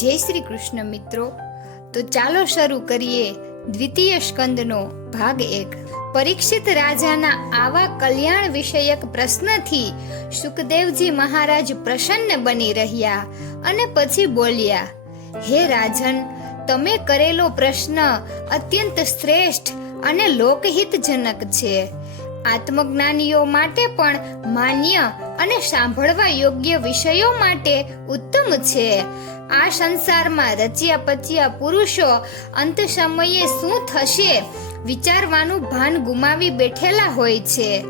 જય શ્રી કૃષ્ણ મિત્રો. તો ચાલો શરૂ કરીએ દ્વિતીય સ્કંદનો ભાગ એક. પરીક્ષિત રાજાના આવા કલ્યાણ વિષયક પ્રશ્નથી સુખદેવજી મહારાજ પ્રસન્ન બની રહ્યા અને પછી બોલ્યા, હે રાજન, તમે કરેલો પ્રશ્ન અત્યંત શ્રેષ્ઠ અને લોકહિતજનક છે. આત્મજ્ઞાનીઓ માટે પણ માન્ય અને સાંભળવા યોગ્ય વિષયો માટે ઉત્તમ છે. આ સંસારમાં રચ્યા પચ્યા પુરુષો અંત સમયે શું થશે વિચારવાનું ભાન ગુમાવી બેઠેલા હોય છે.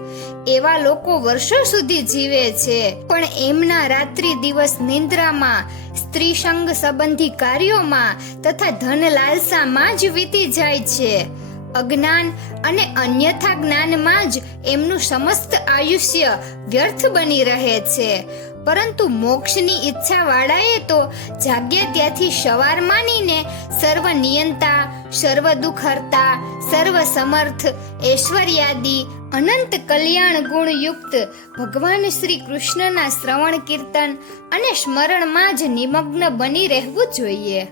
એવા લોકો વર્ષો સુધી જીવે છે. પણ એમના રાત્રિ દિવસ નિંદ્રામાં, સ્ત્રી સંગ સંબંધી કાર્યોમાં તથા ધન લાલસામાં જ વીતી જાય છે. અજ્ઞાન અને અન્યથા જ્ઞાનમાં જ એમનું સમસ્ત આયુષ્ય વ્યર્થ બની રહે છે. પરંતુ મોક્ષની ઈચ્છા વાળાએ તો જાગ્યા ત્યાંથી સવાર માનીને સર્વ નિયંતા, સર્વ દુઃખહર્તા સર્વ સમર્થ, ઐશ્વર્યાદી, અનંત કલ્યાણ ગુણયુક્ત ભગવાન શ્રી કૃષ્ણના શ્રવણ કીર્તન અને સ્મરણમાં જ નિમગ્ન બની રહેવું જોઈએ.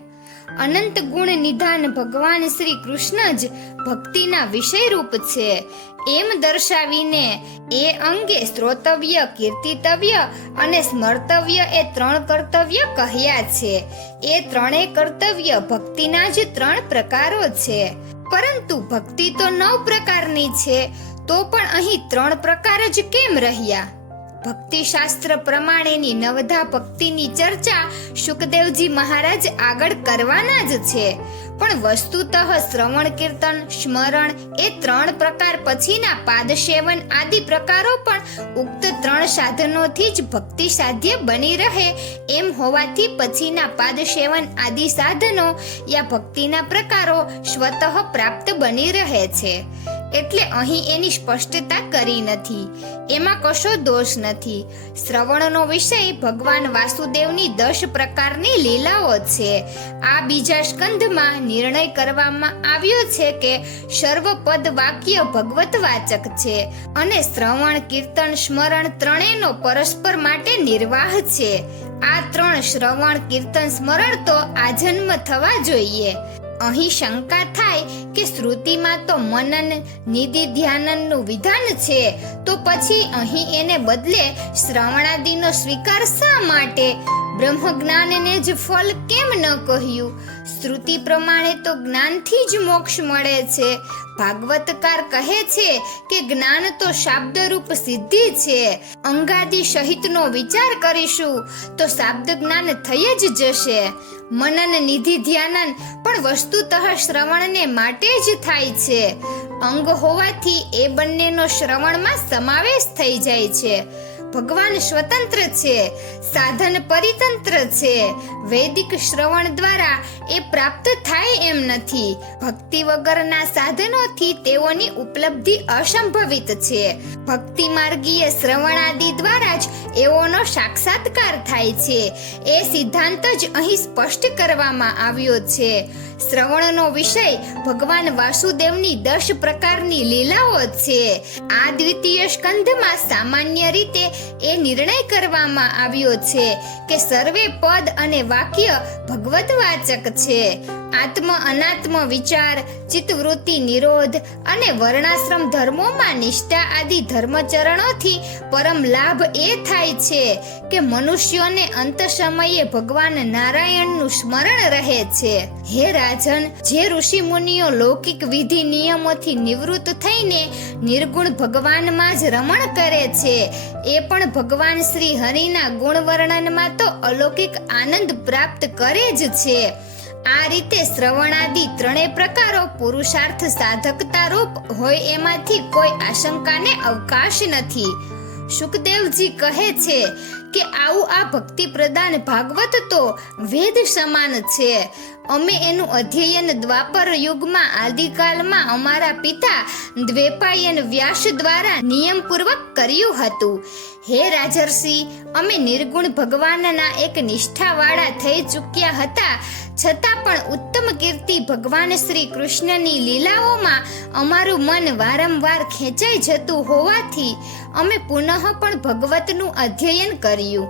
અનંત ગુણ નિધાન ભગવાન શ્રી કૃષ્ણ જ ભક્તિના વિષય રૂપ છે. એમ દર્શાવીને એ અંગે શ્રોતવ્ય કીર્તિતવ્ય અને સ્મર્તવ્ય એ ત્રણ કર્તવ્ય કહ્યા છે. એ ત્રણેય કર્તવ્ય ભક્તિના જ ત્રણ પ્રકારો છે. પરંતુ ભક્તિ તો નવ પ્રકારની છે, તો પણ અહીં ત્રણ પ્રકાર જ કેમ રહ્યા? ભક્તિ શાસ્ત્ર પ્રમાણેની નવધા ભક્તિની ચર્ચા સુખદેવજી મહારાજ આગળ કરવાના જ છે. પણ વસ્તુતઃ શ્રવણ કીર્તન, સ્મરણ એ ત્રણ પ્રકાર પછીના પાદ સેવન આદિ પ્રકારો પણ ઉક્ત ત્રણ સાધનોથી જ ભક્તિ સાધ્ય બની રહે એમ હોવાથી પછીના પાદ સેવન આદિ સાધનો યા ભક્તિના પ્રકારો સ્વતઃ પ્રાપ્ત બની રહે છે. એટલે અહીં એની સ્પષ્ટતા કરી નથી. એમાં કશો દોષ નથી. શ્રવણનો વિષય ભગવાન વાસુદેવની દસ પ્રકારની લીલાઓ છે. આ બીજા સ્કંધમાં નિર્ણય કરવામાં આવ્યો છે કે સર્વપદ વાક્ય ભગવત વાચક છે અને શ્રવણ, કીર્તન, સ્મરણ ત્રણેયનો પરસ્પર માટે નિર્વાહ છે. આ ત્રણ શ્રવણ, કીર્તન, સ્મરણ તો આજન્મ થવા જોઈએ. અહીં શંકા થાય કે શ્રુતિમાં તો મનન નિધિ ધ્યાનનનું વિધાન છે, તો પછી અહીં એને બદલે શ્રવણાદિનો સ્વીકાર શા માટે? બ્રહ્મ જ્ઞાનને જ ફલ કેમ ન કહ્યું? શ્રુતિ પ્રમાણે તો જ્ઞાનથી જ મોક્ષ મળે છે. ભાગવતકાર કહે છે કે જ્ઞાન તો શાબ્દરૂપ સિદ્ધિ છે. અંગાદી સહિતનો વિચાર કરીશું તો શાબ્દ જ્ઞાન થઈ જ જશે. મનન નિધિ ધ્યાનન પણ વસ્તુતઃ શ્રવણને માટે જ થાય છે. અંગ હોવાથી એ બંનેનો શ્રવણમાં સમાવેશ થઈ જાય છે. ભગવાન સ્વતંત્ર છે, સાધન પરિતંત્ર છે. વૈદિક શ્રવણ દ્વારા એ પ્રાપ્ત થાય એમ નથી. ભક્તિ વગરના સાધનોથી તેઓની ઉપલબ્ધિ અસંભવિત છે. ભક્તિ માર્ગીય શ્રવણાદિ દ્વારા જ એઓનો સાક્ષાત્કાર થાય છે. એ સિદ્ધાંત જ અહીં સ્પષ્ટ કરવામાં આવ્યો છે. શ્રવણનો વિષય ભગવાન વાસુદેવની દસ પ્રકારની લીલાઓ છે. આ દ્વિતીય સ્કંધમાં સામાન્ય રીતે એ નિર્ણય કરવામાં આવ્યો છે કે સર્વે પદ અને વાક્ય ભગવત વાચક છે. આત્મ અનાત્મ વિચાર, ચિત્તવૃત્તિ નિરોધ અને વર્ણાશ્રમ ધર્મોમાં નિષ્ઠા આદિ ધર્મચરણોથી પરમ લાભ એ થાય છે કે મનુષ્યોને અંત સમયે ભગવાન નારાયણનું સ્મરણ રહે છે. હે રાજન, જે ઋષિ મુનિઓ લૌકિક વિધિ નિયમોથી નિવૃત્ત થઈને નિર્ગુણ ભગવાનમાં જ રમણ કરે છે, એ પણ ભગવાન શ્રી હરિના ગુણ વર્ણનમાં તો અલૌકિક આનંદ પ્રાપ્ત કરે જ છે. આ રીતે શ્રવણાદિ ત્રણેય પ્રકારો પુરુષાર્થ સાધકતા રૂપ હોય એમાંથી કોઈ આશંકાને અવકાશ નથી. સુખદેવજી કહે છે કે આવું આ ભક્તિ પ્રદાન ભાગવત તો વેદ સમાન છે. અમે એનું અધ્યયન દ્વાપર યુગમાં આદિકાલમાં અમારા પિતા દ્વેપાયન વ્યાસ દ્વારા નિયમપૂર્વક કર્યું હતું. હે રાજર્ષિ, અમે નિર્ગુણ ભગવાનના એક નિષ્ઠાવાળા થઈ ચૂક્યા હતા. છતાં પણ ઉત્તમ કીર્તિ ભગવાન શ્રી કૃષ્ણની લીલાઓમાં અમારું મન વારંવાર ખેંચાઈ જતું હોવાથી અમે પુનઃ પણ ભગવતનું અધ્યયન કર્યું.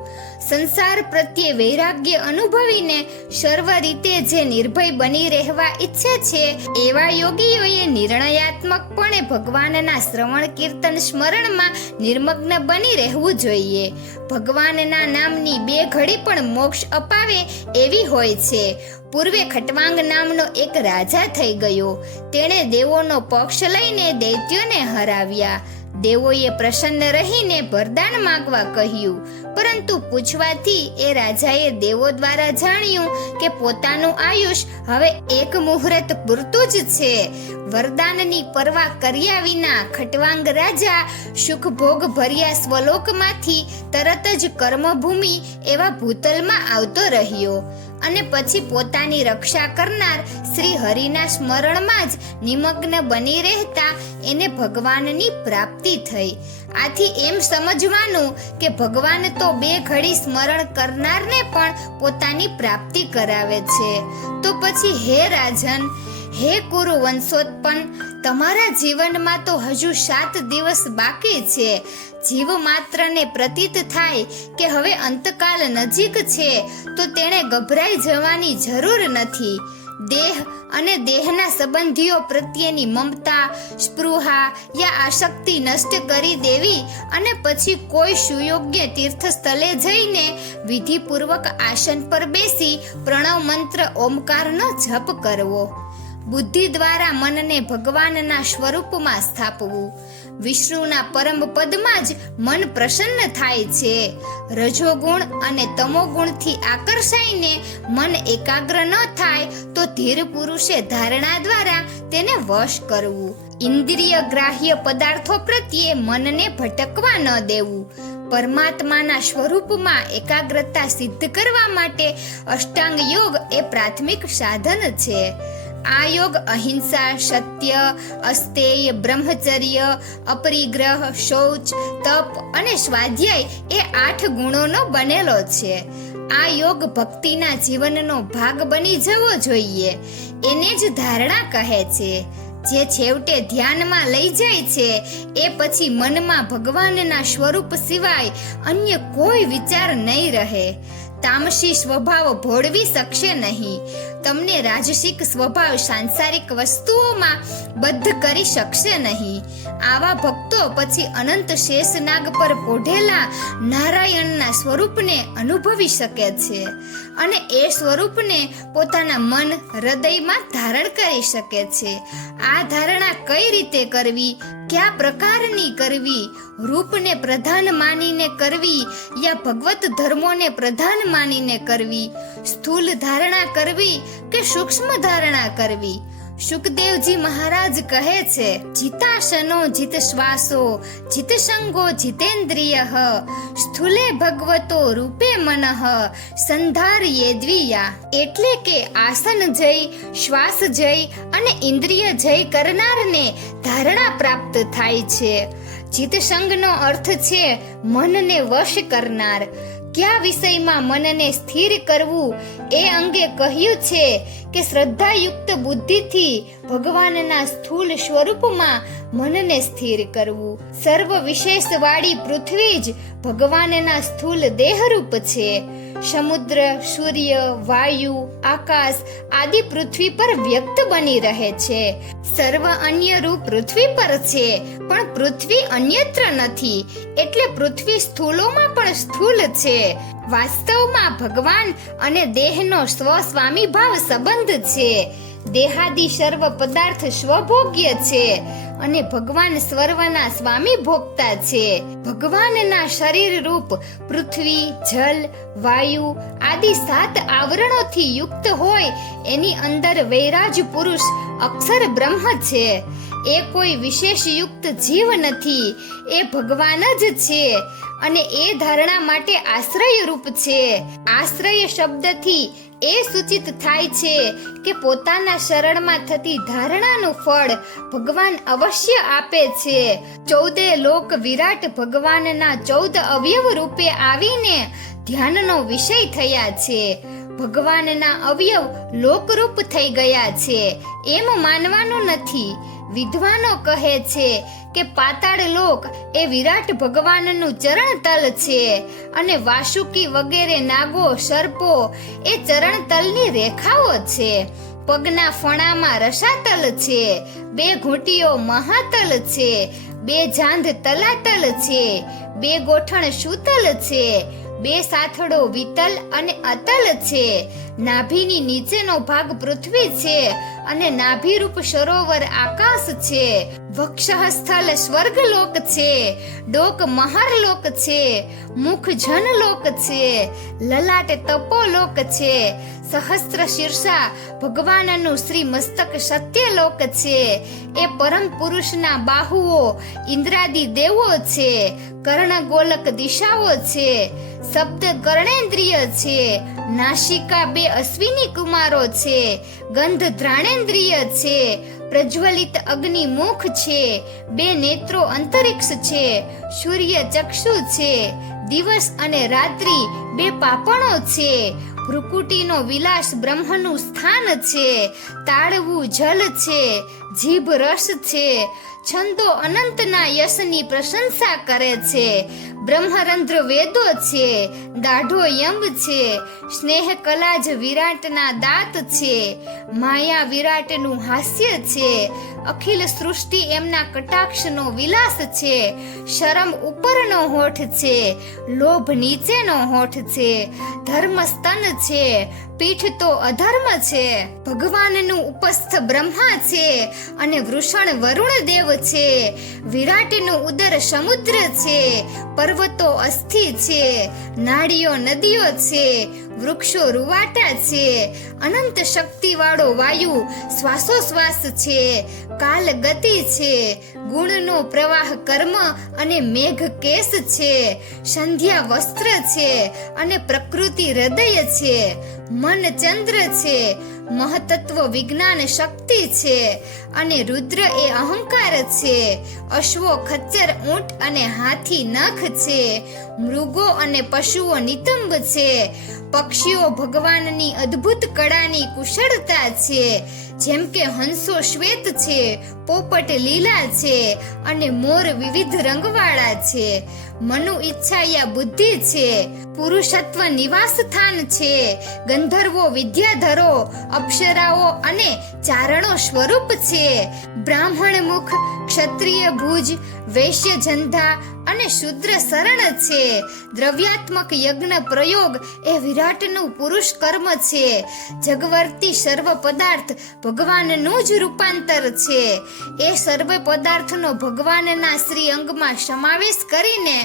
સંસાર પ્રત્યે વૈરાગ્ય અનુભવીને સર્વ રીતે જે નિર્ભય બની રહેવા ઈચ્છે છે, એવા યોગીઓએ નિર્ણયાત્મકપણે ભગવાનના શ્રવણ કીર્તન સ્મરણમાં નિર્મગ્ન બની રહેવું જોઈએ. ભગવાનના નામની બે ઘડી પણ મોક્ષ અપાવે એવી હોય છે. પૂર્વે ખટવાંગ નામનો એક રાજા થઈ ગયો. તેણે દેવોનો પક્ષ લઈને દૈત્યોને હરાવ્યા. દેવોએ પ્રસન્ન રહીને વરદાન માગવા કહ્યું. પરંતુ પૂછવાથી એ રાજાએ દેવો દ્વારા જાણ્યું કે પોતાનું આયુષ હવે એક મુહૂર્ત પૂરતું જ છે. વરદાનની પરવા કર્યા વિના ખટવાંગ રાજા સુખભોગ ભર્યા સ્વલોકમાંથી તરત જ કર્મભૂમિ એવા ભૂતલમાં આવતો રહ્યો. અને પછી પોતાની રક્ષા કરનાર શ્રી હરિના સ્મરણમાં જ નિમગ્ન બની રહેતા એને ભગવાનની પ્રાપ્તિ થઈ. આથી એમ સમજવાનું કે ભગવાન તો બે ઘડી સ્મરણ કરનારને પણ પોતાની પ્રાપ્તિ કરાવે છે. તો પછી હે રાજન, હે કુરુ વંશોત્પન્ન, તમારા જીવનમાં તો હજુ સાત દિવસ બાકી છે. જીવ માત્રને પ્રતીત થાય કે હવે અંતકાલ નજીક છે, તો તેણે ગભરાઈ જવાની જરૂર નથી. દેહ અને દેહના સંબંધીઓ પ્રત્યેની મમતા, સ્પૃહા યા આસક્તિ નષ્ટ કરી દેવી અને પછી કોઈ સુયોગ્ય તીર્થ સ્થળે જઈને વિધિપૂર્વક આસન પર બેસી પ્રણવ મંત્ર ઓમકારનો જપ કરવો. બુદ્ધિ દ્વારા મનને ભગવાનના સ્વરૂપમાં સ્થાપવું. વિષ્ણુના પરમ પદમાં જ મન પ્રસન્ન થાય છે. રજોગુણ અને તમોગુણથી આકર્ષાઈને મન એકાગ્ર ન થાય તો ધીર પુરુષે ધારણા દ્વારા તેને વશ કરવું. ઇન્દ્રિય ગ્રાહ્ય પદાર્થો પ્રત્યે મનને ભટકવા ન દેવું. પરમાત્માના સ્વરૂપમાં એકાગ્રતા સિદ્ધ કરવા માટે અષ્ટાંગ યોગ એ પ્રાથમિક સાધન છે. આ યોગ અહિંસા સત્ય અસ્તેય બ્રહ્મચર્ય અપરિગ્રહ શૌચ તપ અને સ્વાધ્યાય એ આઠ ગુણોનો બનેલો છે આ યોગ ભક્તિના જીવનનો ભાગ બની જવો જોઈએ એને જ ધારણા કહે છે જે છેવટે ધ્યાનમાં લઈ જાય છે એ પછી મનમાં ભગવાનના સ્વરૂપ સિવાય અન્ય કોઈ વિચાર નહીં રહે તામસી સ્વભાવ ભોળવી શકશે નહીં તમને રાજસિક સ્વભાવ સાંસારિક વસ્તુઓમાં બદ્ધ કરી શકશે નહીં. આવા ભક્તો પછી અનંત શેષનાગ પર પોઢેલા નારાયણના સ્વરૂપને અનુભવી શકે છે અને એ સ્વરૂપને પોતાના મન, હૃદયમાં ધારણ કરી શકે છે. આ ધારણા કઈ રીતે કરવી, કયા પ્રકારની કરવી, રૂપને પ્રધાન માનીને કરવી યા ભગવત ધર્મોને પ્રધાન માનીને કરવી સ્થૂલ ધારણા કરવી કે સૂક્ષ્મ ધારણા કરવી? સુખદેવજી મહારાજ કહે છે, જીતાશનો જીત શ્વાસો, જીત સંગો જીતેન્દ્રિય. સ્થૂલે ભગવતો રૂપે મનઃ સંધાર્યે દ્વિયા. એટલે કે આસન જય શ્વાસ જય અને ઇન્દ્રિય જય કરનારને ધારણા પ્રાપ્ત થાય છે. જીતસંગનો અર્થ છે, મનને વશ કરનાર. કયા વિષયમાં મનને સ્થિર કરવું એ અંગે કહ્યું છે? કે શ્રદ્ધાયુક્ત બુદ્ધિથી ભગવાનના સ્થૂલ સ્વરૂપમાં મનને સ્થિર કરવું. સર્વ વિશેષવાળી પૃથ્વી જ ભગવાનના સ્થૂલ દેહરૂપ છે. સમુદ્ર, સૂર્ય, વાયુ, આકાશ આદિ પૃથ્વી પર વ્યક્ત બની રહે છે. સર્વ અન્ય રૂપ પૃથ્વી પર છે, પણ પૃથ્વી અન્યત્ર નથી. એટલે પૃથ્વી સ્થૂલોમાં પણ સ્થૂલ છે. વાસ્તવમાં ભગવાન અને દેહનો સ્વસ્વામી ભાવ સંબંધ છે. દેહાદી સર્વ પદાર્થ સ્વભોગ્ય છે અને ભગવાન સ્વર્વના સ્વામી ભોગતા છે. ભગવાનના શરીર રૂપ પૃથ્વી, જલ, વાયુ આદિ સાત આવરણોથી યુક્ત હોય એની અંદર વૈરાજ પુરુષ અક્ષર બ્રહ્મ છે. એ કોઈ વિશેષ યુક્ત જીવ નથી. એ ભગવાન જ છે અને એ ધારણા માટે આશ્રય રૂપ છે. આશ્રય શબ્દથી એ સૂચિત થાય છે કે પોતાના શરણમાં થતી ધારણાનું ફળ ભગવાન અવશ્ય આપે છે. ચૌદે લોક વિરાટ ભગવાનના ચૌદ અવયવ રૂપે આવીને ધ્યાનનો વિષય થયા છે. ભગવાનના અવયવ લોકરૂપ થઈ ગયા છે. એમ માનવાનું નથી. વિદ્વાનો કહે છે કે પાતાળ લોક એ વિરાટ ભગવાનનું ચરણ તલ છે અને વાસુકી વગેરે નાગો, સર્પો એ ચરણ તલની રેખાઓ છે. પગના ફણામાં રસાતલ છે. બે ઘૂંટીઓ મહાતલ છે. બે જાંધ તલાતલ છે. બે ગોઠણ સુતલ છે. બે સાથડો વિતલ અને અતલ છે. નાભીની નીચેનો ભાગ પૃથ્વી છે. અને નાભિરૂપ સરોવર આકાશ છે. વક્ષસ્થલ સ્વર્ગલોક છે. ડોક મહારલોક છે. મુખ જનલોક છે. લલાટ તપોલોક છે. સહસ્ત્ર શીર્ષા ભગવાનનું શ્રી મસ્તક સત્યલોક છે. એ પરમ પુરુષના બાહુઓ, ઇન્દ્રાદિ દેવો છે. કર્ણ ગોલક દિશાઓ છે. શબ્દ કર્ણેન્દ્રિય છે. નાસિકા બે અશ્વિની કુમારો છે. ગંધ ધ્રાણેન્દ્રિય છે, પ્રજ્વલિત અગ્નિ મુખ છે, બે નેત્રો અંતરિક્ષ છે, સૂર્ય ચક્ષુ છે, દિવસ અને રાત્રિ બે પાપણો છે, ભ્રુકુટીનો વિલાસ બ્રહ્મનું સ્થાન છે, તાળવું જલ છે જીભ રસ છે. છંદો અનંતના યશની પ્રશંસા કરે છે. બ્રહ્મરંધ્ર વેદો છે. દાઢો યંબ છે. સ્નેહ જ વિરાટના દાંત છે. માયા વિરાટનું હાસ્ય છે. અખિલ સૃષ્ટિ એમના કટાક્ષનો વિલાસ છે. શરમ ઉપરનો હોઠ છે. લોભ નીચેનો હોઠ છે. ધર્મ સ્તન છે. પીઠ તો અધર્મ છે. ભગવાનનું ઉપસ્થ બ્રહ્મા છે અને વૃષણ વરુણ દેવ છે. વિરાટનું ઉદર સમુદ્ર છે. પર્વતો અસ્થિ છે. નાડીઓ નદીઓ છે. વૃક્ષો રૂવાટા છે. અનંત શક્તિવાળો વાયુ શ્વાસોશ્વાસ છે. કાલ ગતિ છે. ગુણનો પ્રવાહ કર્મ અને મેઘ કેસ છે. સંધ્યા વસ્ત્ર છે અને પ્રકૃતિ હૃદય છે. મન ચંદ્ર છે. મહતત્વ, વિજ્ઞાન શક્તિ છે અને રુદ્ર એ અહંકાર છે. અશ્વો ખચ્ચર, ઊંટ અને હાથી નખ છે. મૃગો અને પશુઓ નિતંબ છે. પક્ષીઓ ભગવાનની અદ્ભુત કળાની કુશળતા છે. જેમ કે હંસો શ્વેત છે, પોપટ લીલા છે અને મોર વિવિધ રંગવાળા છે. મનુ ઈચ્છાયા બુદ્ધિ છે. પુરુષત્વ નિવાસ સ્થાન છે. ગંધર્વો વિદ્યાધરો અપ્સરાઓ અને ચારણો સ્વરૂપ છે. બ્રાહ્મણ મુખ, ક્ષત્રિય ભુજ, વૈશ્ય જંધા અને શુદ્ર શરણ છે. દ્રવ્યાત્મક યજ્ઞ પ્રયોગ એ વિરાટનું પુરુષ કર્મ છે. જગવર્તી સર્વ પદાર્થ ભગવાનનું જ રૂપાંતર છે. એ સર્વ પદાર્થનો ભગવાનના શ્રી અંગમાં સમાવેશ કરીને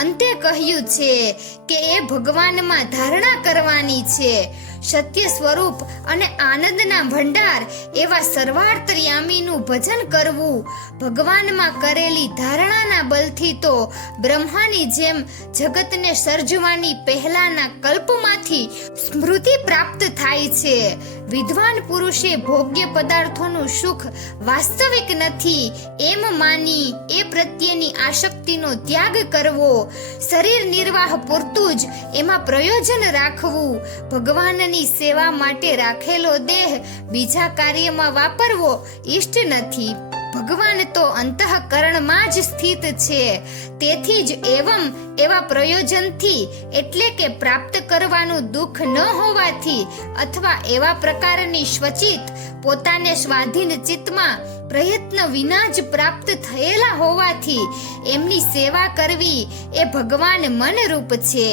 અંતે કહ્યું છે કે એ ભગવાનમાં ધારણા કરવાની છે. સત્ય સ્વરૂપ અને આનંદના ભંડાર એવા સર્વાર્થયામીનું ભજન કરવું. ભગવાનમાં કરેલી ધારણાના બલથી તો બ્રહ્માની જેમ જગતને સર્જવાની પહેલાના કલ્પમાંથી સ્મૃતિ પ્રાપ્ત થાય છે. વિદ્વાન પુરુષે ભોગ્ય પદાર્થોનું સુખ વાસ્તવિક નથી, એમ માની એ પ્રત્યેની આસક્તિનો ત્યાગ કરવો. શરીર નિર્વાહ પૂરતું જ એમાં પ્રયોજન રાખવું. ભગવાનની સેવા માટે રાખેલો દેહ બીજા કાર્યમાં વાપરવો ઈષ્ટ નથી. ભગવાન તો અંતઃકરણમાં જ સ્થિત છે. તેથી જ એવમ એવા પ્રયોજનથી એટલે કે પ્રાપ્ત કરવાનું દુઃખ ન હોવાથી અથવા એવા પ્રકારની સ્વચિત પોતાને સ્વાધીન ચિત્તમાં પ્રયત્ન વિના જ પ્રાપ્ત થયેલા હોવાથી એમની સેવા કરવી એ ભગવાન મનરૂપ છે.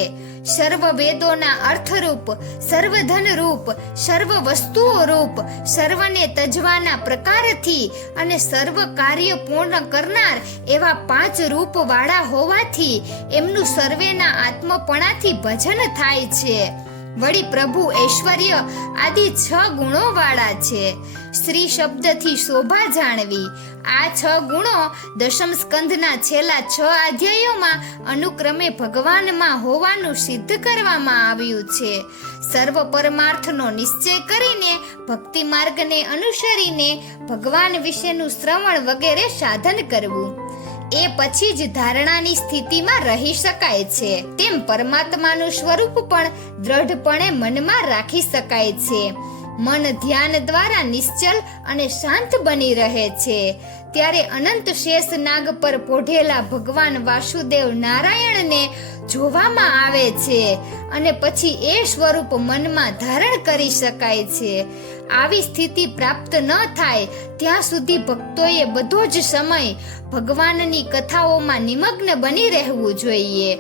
સર્વ વેદોના અર્થરૂપ સર્વધન રૂપ સર્વ વસ્તુઓ રૂપ સર્વને તજવાના પ્રકારથી અને સર્વ કાર્ય પૂર્ણ કરનાર એવા પાંચ રૂપવાળા હોવાથી એમનું સર્વેના આત્મપણાથી ભજન થાય છે. વળી પ્રભુ ઐશ્વર્ય આદિ છ ગુણો વાળા છે. શ્રી શબ્દથી શોભા જાણવી. આ છ ગુણો દશમ સ્કંધના છેલ્લા છ અધ્યાયોમાં અનુક્રમે ભગવાનમાં હોવાનું સિદ્ધ કરવામાં આવ્યું છે. સર્વ પરમાર્થનો નિશ્ચય કરીને, ભક્તિ માર્ગને અનુસરીને ભગવાન વિશેનું શ્રવણ વગેરે સાધન કરવું. એ પછી જ ધારણાની સ્થિતિમાં રહી શકાય છે. તેમ પરમાત્માનું સ્વરૂપ પણ દ્રઢપણે મનમાં રાખી શકાય છે. મન ધ્યાન દ્વારા નિશ્ચલ અને શાંત બની રહે છે. ત્યારે અનંત શેષ નાગ પર પોઢેલા ભગવાન વાસુદેવ નારાયણને જોવામાં આવે છે અને પછી એ સ્વરૂપ મનમાં ધારણ કરી શકાય છે. આવી સ્થિતિ પ્રાપ્ત ન થાય ત્યાં સુધી ભક્તોએ બધો જ સમય ભગવાનની કથાઓમાં નિમગ્ન બની રહેવું જોઈએ.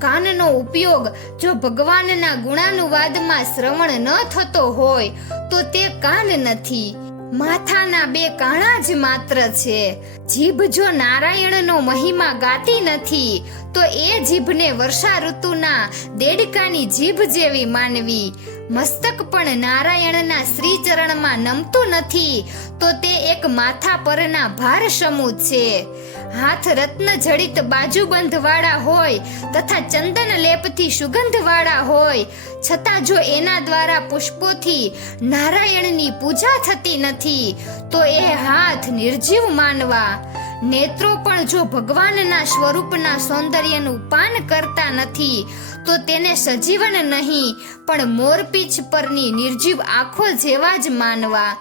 કાનનો ઉપયોગ જો ભગવાનના ગુણાનુવાદમાં શ્રવણ ન થતો હોય તો તે કાન નથી. માથાના બે કાણા જ માત્ર છે. જીભ જો નારાયણનો મહિમા ગાતી નથી, તો એ જીભને વર્ષા ઋતુના દેડકાની જીભ જેવી માનવી. મસ્તક પણ નારાયણના શ્રી ચરણમાં નમતું નથી, તો તે એક માથા પરના ભાર સમૂહ છે. હાથ રત્ન જડિત બાજુબંધ વાળા હોય તથા ચંદન લેપથી સુગંધ વાળા હોય. છતાં જો એના દ્વારા પુષ્પોથી નારાયણની પૂજા થતી નથી, તો એ હાથ નિર્જીવ માનવા. નેત્રો પણ જો ભગવાનના સ્વરૂપના સૌંદર્યનું પાન કરતા નથી, તો તેને સજીવન નહીં, પણ મોરપીંછ પરની નિર્જીવ આંખો જેવા જ માનવા.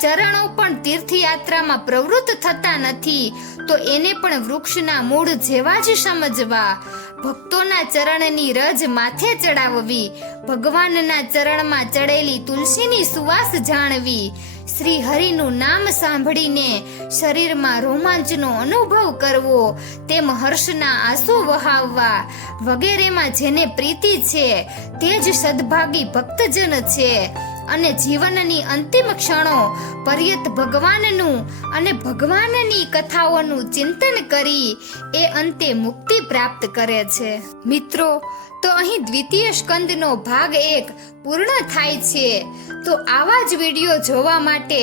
ચરણો પણ તીર્થયાત્રામાં પ્રવૃત્ત થતા નથી, તો એને પણ વૃક્ષના મૂળ જેવા જ સમજવા. ભક્તોના ચરણની રજ માથે ચડાવવી, ભગવાનના ચરણમાં ચડેલી તુલસીની સુવાસ જાણવી. શ્રી હરિનું નામ સાંભળીને શરીરમાં રોમાંચનો અનુભવ કરવો, તેમ હર્ષના આંસુ વહાવવા. વગેરેમાં જેને પ્રીતિ છે, તે જ સદભાગી ભક્તજન છે. અને જીવનની અંતિમ ક્ષણો પર્યત ભગવાનનું અને ભગવાનની કથાઓનું ચિંતન કરી એ અંતે મુક્તિ પ્રાપ્ત કરે છે. મિત્રો, તો અહીં દ્વિતીય સ્કંદનો ભાગ એક પૂર્ણ થાય છે. તો આવા જ વીડિયો જોવા માટે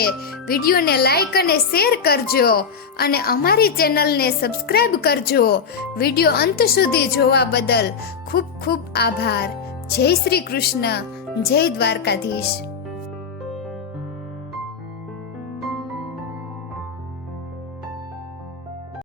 વિડીયોને લાઈક અને શેર કરજો અને અમારી ચેનલને સબસ્ક્રાઇબ કરજો. વીડિયો અંત સુધી જોવા બદલ ખૂબ ખૂબ આભાર. જય શ્રી કૃષ્ણ. જય દ્વારકાધીશ.